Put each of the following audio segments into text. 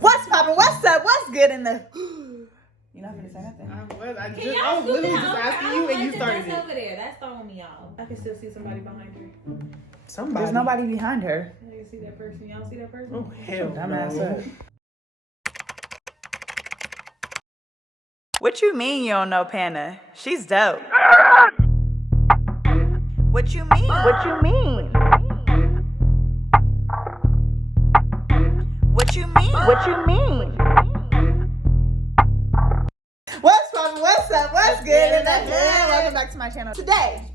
What's poppin'? What's up? What's good in the... You're not gonna say nothing? I was literally just asking you and you started it. Over there. That's throwing me off. I can still see somebody behind her. Somebody. There's nobody behind her. I can see that person. Y'all see that person? Oh, hell Dumbass no. up. What you mean you don't know Panna? She's dope. What you mean? What you mean? What you mean? What you mean? What's poppin'? What's up? What's good in the hood? Welcome back to my channel. Today,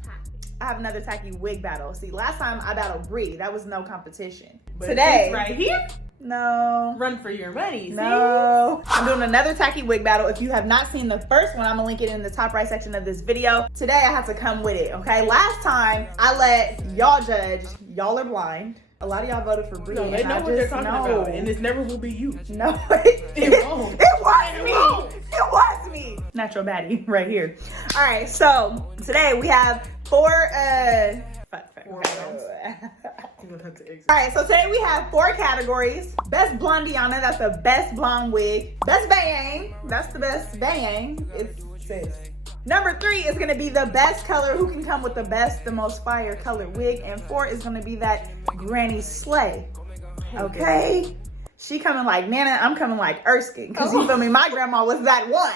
I have another Tacky Wig battle. See, last time I battled Bree. That was no competition. But Today, this right here, no. run for your money. No. I'm doing another Tacky Wig battle. If you have not seen the first one, I'm gonna link it in the top right section of this video. Today, I have to come with it, okay? Last time, I let y'all judge. Y'all are blind. A lot of y'all voted for Bree. No, they know what they're talking about, and this never will be you. No, It won't. It was me. It was me. Natural baddie right here. All right, so today we have four rounds. All right, so today we have 4 categories. Best blondiana, that's the best blonde wig. Best bang, that's the best bang. It's sis. Number 3 is gonna be the best color, who can come with the best, the most fire color wig. And 4 is gonna be that granny slay. Okay? She coming like Nana, I'm coming like Erskine. Because you feel me, my grandma was that one.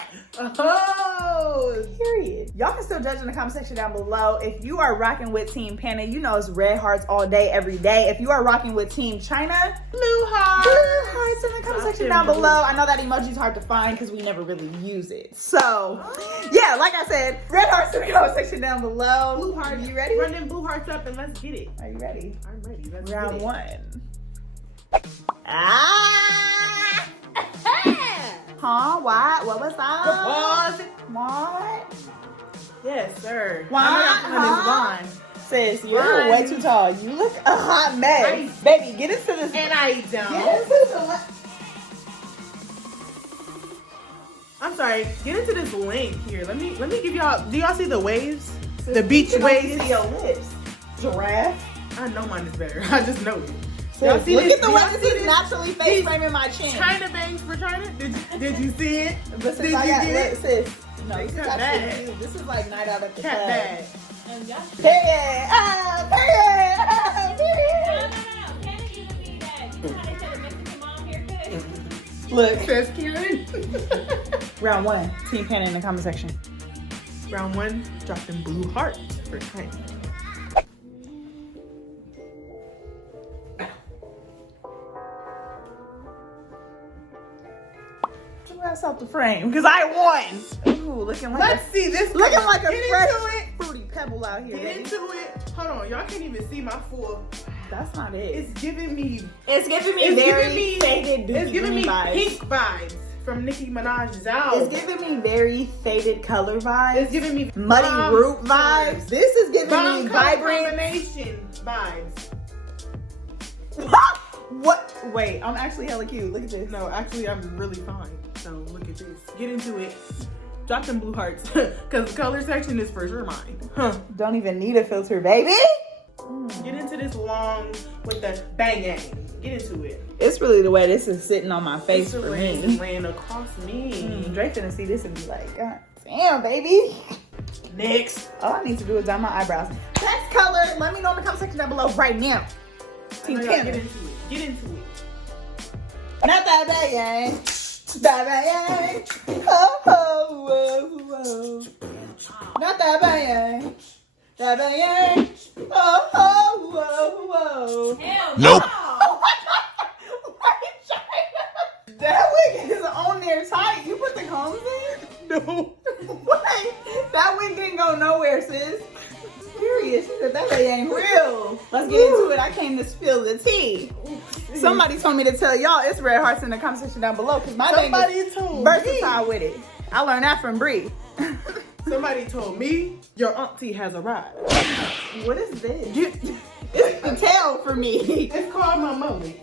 Oh, Period. Y'all can still judge in the comment section down below. If you are rocking with Team Panna, you know it's red hearts all day, every day. If you are rocking with Team Chynna, blue hearts. blue hearts in the comment section down below. I know that emoji's hard to find because we never really use it. So, yeah, like I said, red hearts in the comment section down below. Blue hearts. You ready? Run them blue hearts up and let's get it. Are you ready? I'm ready. Let's Round get it. 1. Ah! Huh? What? What was that? Pause. What? Yes, sir. What? I'm not blonde. Sis, you're Blonde. way too tall. You look a hot mess. Right. Baby, get into this. And I Get don't. into the I'm sorry. Get into this link here. Let me give y'all. Do y'all see the waves? The beach you waves. see your lips. Giraffe. I know mine is better. I just know it. Sis, see look this? at the Do way y'all this see is this? naturally face These framing my chin. China bangs for China. Did you see it? But since Did I you got get lit, it? sis. No, They this is cut actually bad. you. This is like night out at the Cat club. bag. And y'all should... Period. Ah, period. Ah, period. No. Can it even be that? You know how they said a Mexican mom haircut? Look. Says Karen. Round 1. Team Panna in the comment section. Round 1. Drop them blue hearts for China. That's out the frame because I won. Ooh, looking like Let's see this. looking like a Get fresh into it. fruity pebble out here. Get Baby. into it. Hold on, y'all can't even see my full. That's not it. It's giving me. It's giving me It's very giving me. faded. It's giving me vibes. pink vibes from Nicki Minaj's out. It's giving me very faded color vibes. It's giving me muddy bomb root colors. vibes. This is giving Bomb me color vibrant. combination vibes. What? Wait, I'm actually hella cute. Look at this. No, actually, I'm really fine. So look at this. Get into it. Drop them blue hearts, because the color section is for sure mine. Huh. Don't even need a filter, baby. Get into this long with the bang. Get into it. It's really the way this is sitting on my face It's for ran, me. ran across me. Drake gonna see this and be like, God damn, baby. Next. All I need to do is dye my eyebrows. Best color, let me know in the comment section down below right now. Team Get Panna. into it. Get into it. Not that bang. That bang. Oh, oh, oh, oh. Not that bang. That bang. Oh, oh, oh, oh. Hell Nope. no. That wig is on there tight. You put the combs in? No. What? That wig didn't go nowhere, sis. Period. She said that lady ain't real. Let's get into it. I came to spill the tea. Somebody told me to tell y'all it's red hearts in the comment section down below because my baby Somebody told versatile me. with it. I learned that from Bree. Somebody told me your auntie has arrived. What is this? Get. It's the tail for me. It's called my mommy.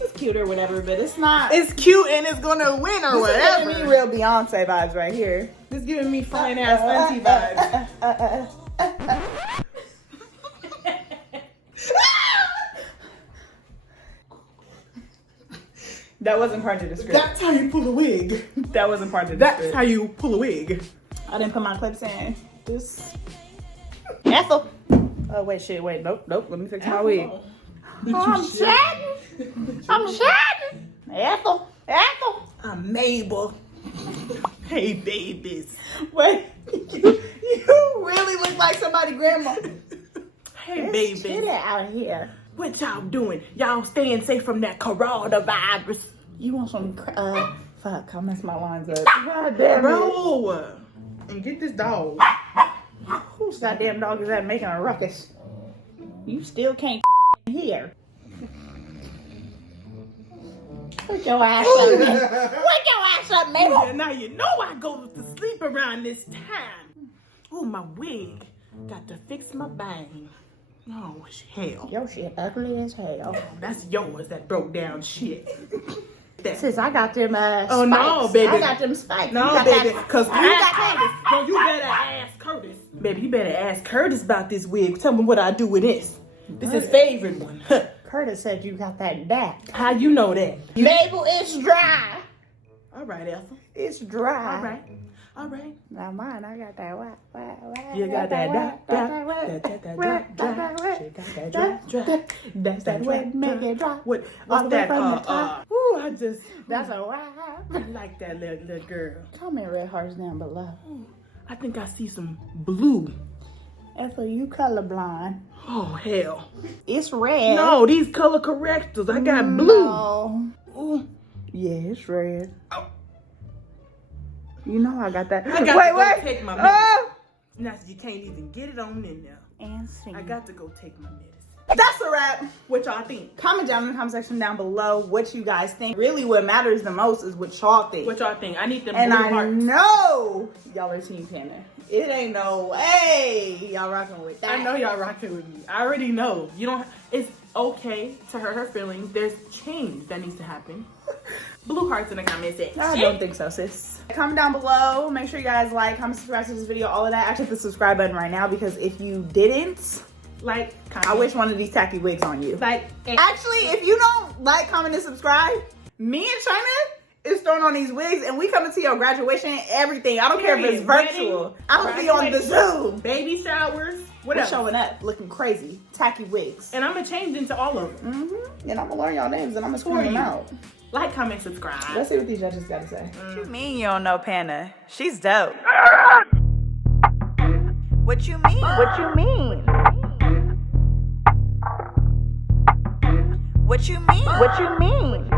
It's cute or whatever, but it's not. It's cute and it's gonna win or This is whatever. giving me real Beyonce vibes right here. It's giving me fine ass auntie vibes. That wasn't part of the script. That's how you pull a wig. That wasn't part of the That's script. how you pull a wig. I didn't put my clips in. This. Ethel. Oh, wait, shit. Wait. Nope. Let me fix my wig. Oh, I'm chatting. I'm chatting. Ethel. I'm Mabel. Hey, babies. Wait. You really look like somebody's grandma. Hey, babies. Get it out here. What y'all doing? Y'all staying safe from that coronavirus. You want some, fuck, I messed my lines up. God damn it. Bro. And get this dog. Whose goddamn dog is that making a ruckus? You still can't hear. Wake your ass up, man. Wake your ass up, man. Yeah, now you know I go to sleep around this time. Oh, my wig. Got to fix my bang. Oh, hell. Your shit ugly as hell. That's yours that broke down shit. Sis, I got them spikes. Oh, no, baby. I got them spikes. No, You got baby, that- because You got Curtis. No, you better ask Curtis. Baby, you better ask Curtis about this wig. Tell me what I do with this. This is his favorite one. Curtis said you got that back. How you know that? Mabel, it's dry. All right, Ethel. It's dry. All right. All right. Now mine, I got that whack. You got that That's that wet, make it dry. What's All the way that? from the top. Ooh, I just. That's a whack. I like that little girl. Comment red hearts down below. I think I see some blue. Ethel, you colorblind. Oh, hell. It's red. No, these color correctors. I got blue. No. Ooh. Yeah, it's red. Oh. You know I got that. I got to go take my medicine. Now you can't even get it on in there. And sing. I got to go take my medicine. That's a wrap. What y'all think? Comment down in the comment section down below what you guys think. Really what matters the most is what y'all think. What y'all think? I need them And blue I hearts. know y'all are Team Chynna. It ain't no way y'all rocking with that. I know y'all rocking with me. I already know. You don't. It's okay to hurt her feelings. There's change that needs to happen. Blue hearts in the comments. I don't think so, sis. Comment down below. Make sure you guys like, comment, subscribe to this video, all of that. Actually, hit the subscribe button right now because if you didn't, Like, comment. I wish one of these tacky wigs on you. Like, Actually, if you don't like, comment, and subscribe, me and Chynna is throwing on these wigs and we coming to your graduation, everything. I don't care if it's Period. virtual. Wedding, I'm gonna be on the Zoom. baby showers, We're whatever. showing up looking crazy. Tacky wigs. And I'm gonna change into all of them. And I'm gonna learn y'all names and I'm gonna scream them out. Like, comment, subscribe. Let's see what these judges gotta say. What you mean you don't know Panna? She's dope. What you mean? What you mean? What you mean? What you mean?